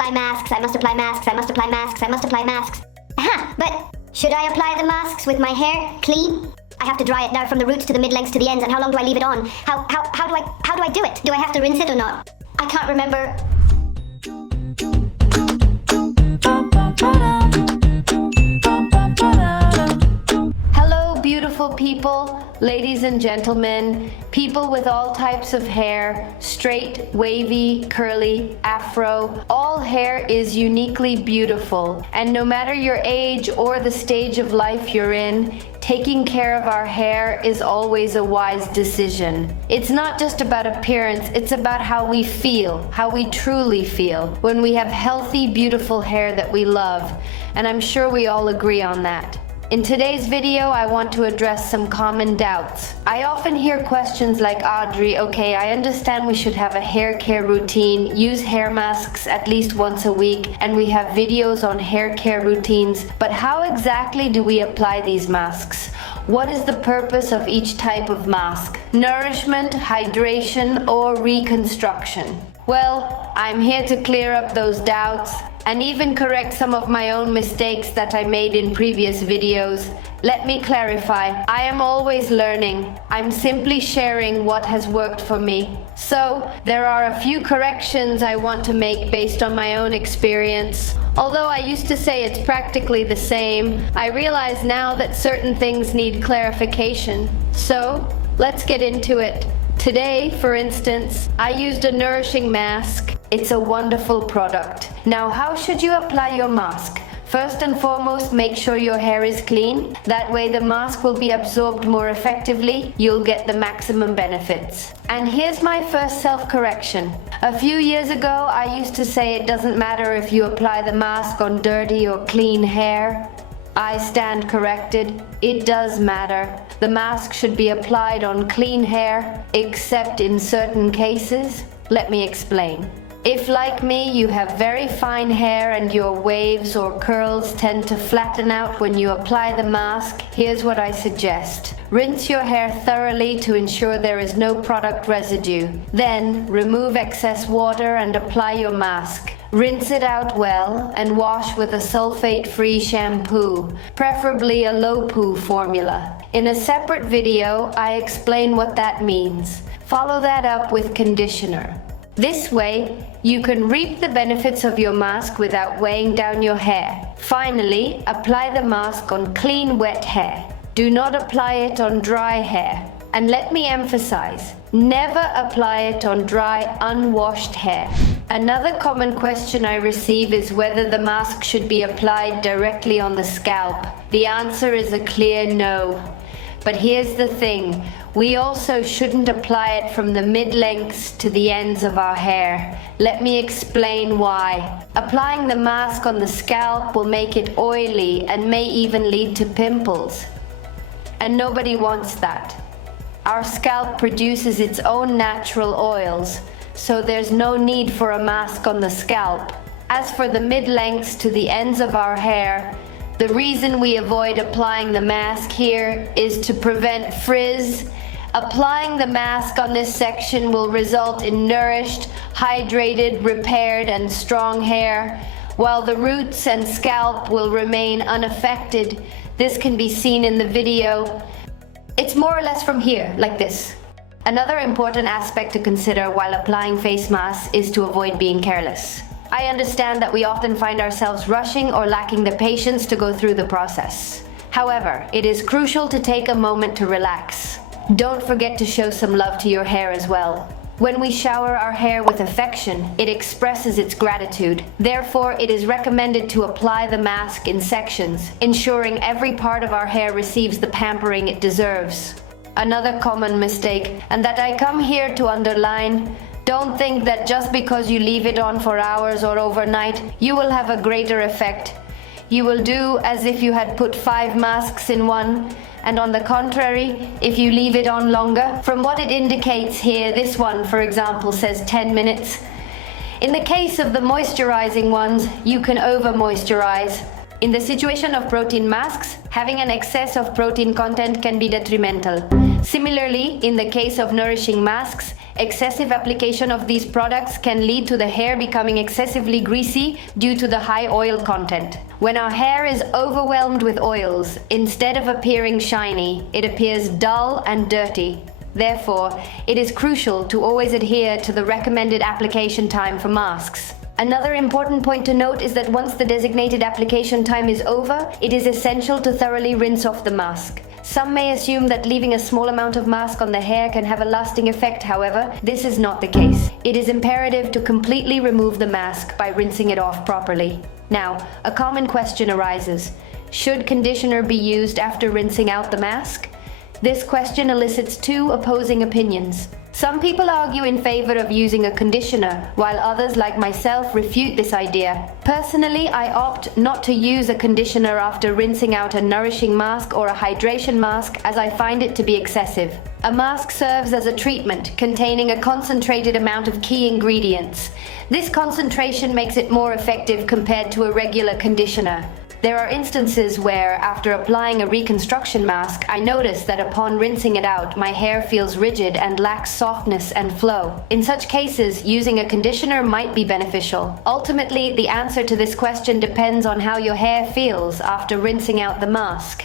apply masks, I must apply masks, I must apply masks, I must apply masks. Aha, but should I apply the masks with my hair clean? I have to dry it now from the roots to the mid-lengths to the ends, and how long do I leave it on? How do I do it? Do I have to rinse it or not? I can't remember. Hello, beautiful people, ladies and gentlemen, people with all types of hair, straight, wavy, curly, afro. All hair is uniquely beautiful, and no matter your age or the stage of life you're in, taking care of our hair is always a wise decision. It's not just about appearance, it's about how we feel, how we truly feel when we have healthy, beautiful hair that we love, and I'm sure we all agree on that. In today's video, I want to address some common doubts. I often hear questions like, Audrey, okay, I understand we should have a hair care routine, use hair masks at least once a week, and we have videos on hair care routines, but how exactly do we apply these masks? What is the purpose of each type of mask? Nourishment, hydration, or reconstruction? Well, I'm here to clear up those doubts and even correct some of my own mistakes that I made in previous videos. Let me clarify, I am always learning. I'm simply sharing what has worked for me. So, there are a few corrections I want to make based on my own experience. Although I used to say it's practically the same, I realize now that certain things need clarification. So, let's get into it. Today, for instance, I used a nourishing mask. It's a wonderful product. Now, how should you apply your mask? First and foremost, make sure your hair is clean. That way the mask will be absorbed more effectively. You'll get the maximum benefits. And here's my first self-correction. A few years ago, I used to say it doesn't matter if you apply the mask on dirty or clean hair. I stand corrected. It does matter. The mask should be applied on clean hair, except in certain cases. Let me explain. If, like me, you have very fine hair and your waves or curls tend to flatten out when you apply the mask, here's what I suggest. Rinse your hair thoroughly to ensure there is no product residue. Then, remove excess water and apply your mask. Rinse it out well and wash with a sulfate-free shampoo, preferably a low-poo formula. In a separate video, I explain what that means. Follow that up with conditioner. This way, you can reap the benefits of your mask without weighing down your hair. Finally, apply the mask on clean, wet hair. Do not apply it on dry hair. And let me emphasize, never apply it on dry, unwashed hair. Another common question I receive is whether the mask should be applied directly on the scalp. The answer is a clear no. But here's the thing, we also shouldn't apply it from the mid-lengths to the ends of our hair. Let me explain why. Applying the mask on the scalp will make it oily and may even lead to pimples. And nobody wants that. Our scalp produces its own natural oils, so there's no need for a mask on the scalp. As for the mid-lengths to the ends of our hair, the reason we avoid applying the mask here is to prevent frizz. Applying the mask on this section will result in nourished, hydrated, repaired, and strong hair, while the roots and scalp will remain unaffected. This can be seen in the video. It's more or less from here, like this. Another important aspect to consider while applying face masks is to avoid being careless. I understand that we often find ourselves rushing or lacking the patience to go through the process. However, it is crucial to take a moment to relax. Don't forget to show some love to your hair as well. When we shower our hair with affection, it expresses its gratitude. Therefore, it is recommended to apply the mask in sections, ensuring every part of our hair receives the pampering it deserves. Another common mistake, and that I come here to underline, don't think that just because you leave it on for hours or overnight, you will have a greater effect. You will do as if you had put 5 masks in one, and on the contrary, if you leave it on longer, from what it indicates here, this one, for example, says 10 minutes. In the case of the moisturizing ones, you can over-moisturize. In the situation of protein masks, having an excess of protein content can be detrimental. Similarly, in the case of nourishing masks, Excessive application of these products can lead to the hair becoming excessively greasy due to the high oil content. When our hair is overwhelmed with oils, instead of appearing shiny, it appears dull and dirty. Therefore, it is crucial to always adhere to the recommended application time for masks. Another important point to note is that once the designated application time is over, it is essential to thoroughly rinse off the mask. Some may assume that leaving a small amount of mask on the hair can have a lasting effect. However, this is not the case. It is imperative to completely remove the mask by rinsing it off properly. Now, a common question arises. Should conditioner be used after rinsing out the mask? This question elicits two opposing opinions. Some people argue in favor of using a conditioner, while others like myself refute this idea. Personally, I opt not to use a conditioner after rinsing out a nourishing mask or a hydration mask, as I find it to be excessive. A mask serves as a treatment containing a concentrated amount of key ingredients. This concentration makes it more effective compared to a regular conditioner. There are instances where, after applying a reconstruction mask, I notice that upon rinsing it out, my hair feels rigid and lacks softness and flow. In such cases, using a conditioner might be beneficial. Ultimately, the answer to this question depends on how your hair feels after rinsing out the mask.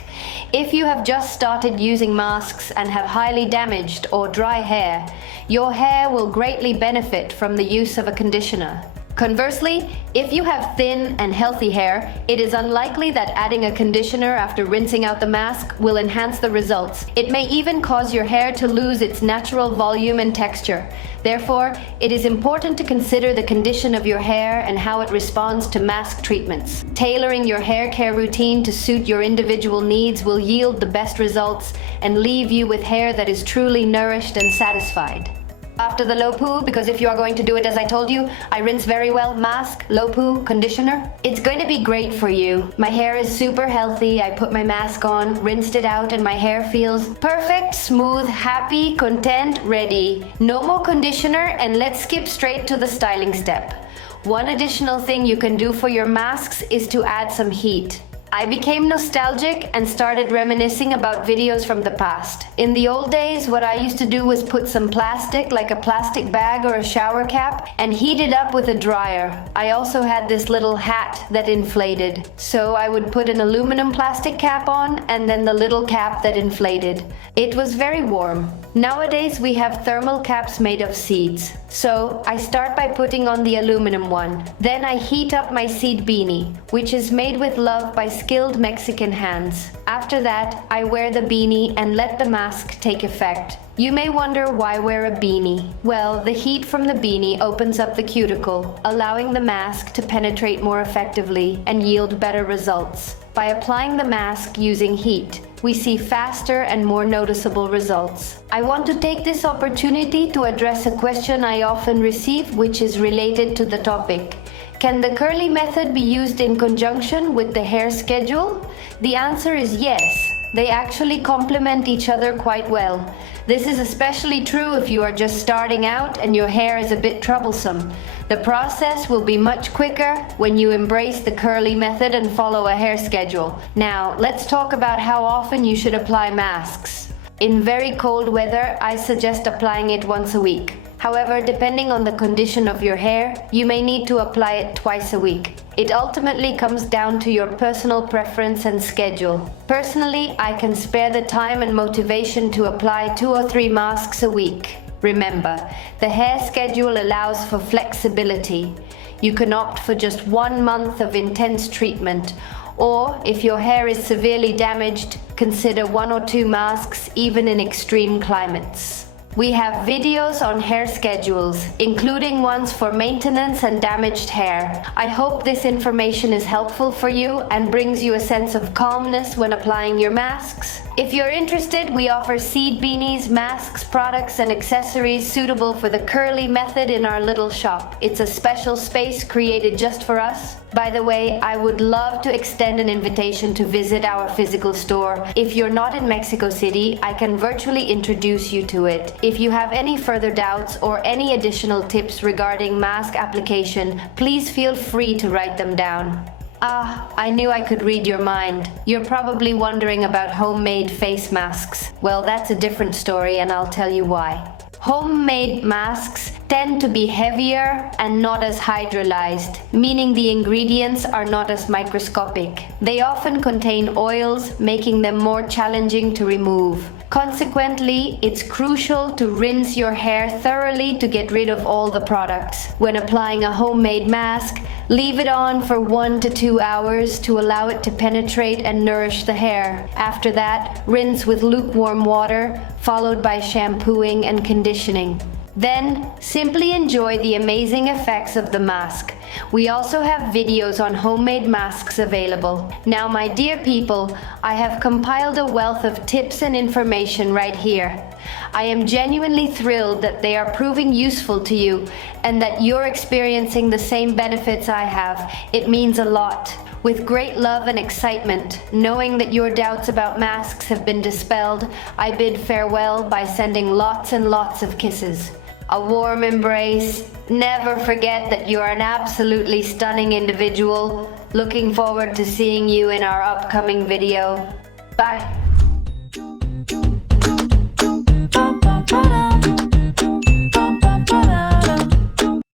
If you have just started using masks and have highly damaged or dry hair, your hair will greatly benefit from the use of a conditioner. Conversely, if you have thin and healthy hair, it is unlikely that adding a conditioner after rinsing out the mask will enhance the results. It may even cause your hair to lose its natural volume and texture. Therefore, it is important to consider the condition of your hair and how it responds to mask treatments. Tailoring your hair care routine to suit your individual needs will yield the best results and leave you with hair that is truly nourished and satisfied. After the low poo, because if you are going to do it as I told you, I rinse very well, mask, low poo, conditioner. It's going to be great for you. My hair is super healthy. I put my mask on, rinsed it out, and my hair feels perfect, smooth, happy, content, ready. No more conditioner, and let's skip straight to the styling step. One additional thing you can do for your masks is to add some heat. I became nostalgic and started reminiscing about videos from the past. In the old days, what I used to do was put some plastic, like a plastic bag or a shower cap, and heat it up with a dryer. I also had this little hat that inflated. So I would put an aluminum plastic cap on and then the little cap that inflated. It was very warm. Nowadays we have thermal caps made of seeds. So I start by putting on the aluminum one. Then I heat up my seed beanie, which is made with love by skilled Mexican hands. After that, I wear the beanie and let the mask take effect. You may wonder why wear a beanie. Well, the heat from the beanie opens up the cuticle, allowing the mask to penetrate more effectively and yield better results. By applying the mask using heat, we see faster and more noticeable results. I want to take this opportunity to address a question I often receive, which is related to the topic. Can the curly method be used in conjunction with the hair schedule? The answer is yes. They actually complement each other quite well. This is especially true if you are just starting out and your hair is a bit troublesome. The process will be much quicker when you embrace the curly method and follow a hair schedule. Now, let's talk about how often you should apply masks. In very cold weather, I suggest applying it once a week. However, depending on the condition of your hair, you may need to apply it twice a week. It ultimately comes down to your personal preference and schedule. Personally, I can spare the time and motivation to apply 2 or 3 masks a week. Remember, the hair schedule allows for flexibility. You can opt for just 1 month of intense treatment, or if your hair is severely damaged, consider 1 or 2 masks even in extreme climates. We have videos on hair schedules, including ones for maintenance and damaged hair. I hope this information is helpful for you and brings you a sense of calmness when applying your masks. If you're interested, we offer seed beanies, masks, products, and accessories suitable for the curly method in our little shop. It's a special space created just for us. By the way, I would love to extend an invitation to visit our physical store. If you're not in Mexico City, I can virtually introduce you to it. If you have any further doubts or any additional tips regarding mask application, please feel free to write them down. I knew I could read your mind. You're probably wondering about homemade face masks. Well, that's a different story and I'll tell you why. Homemade masks tend to be heavier and not as hydrolyzed, meaning the ingredients are not as microscopic. They often contain oils, making them more challenging to remove. Consequently, it's crucial to rinse your hair thoroughly to get rid of all the products. When applying a homemade mask, leave it on for 1 to 2 hours to allow it to penetrate and nourish the hair. After that, rinse with lukewarm water, followed by shampooing and conditioning. Then, simply enjoy the amazing effects of the mask. We also have videos on homemade masks available. Now, my dear people, I have compiled a wealth of tips and information right here. I am genuinely thrilled that they are proving useful to you and that you're experiencing the same benefits I have. It means a lot. With great love and excitement, knowing that your doubts about masks have been dispelled, I bid farewell by sending lots and lots of kisses. A warm embrace. Never forget that you are an absolutely stunning individual. Looking forward to seeing you in our upcoming video. Bye.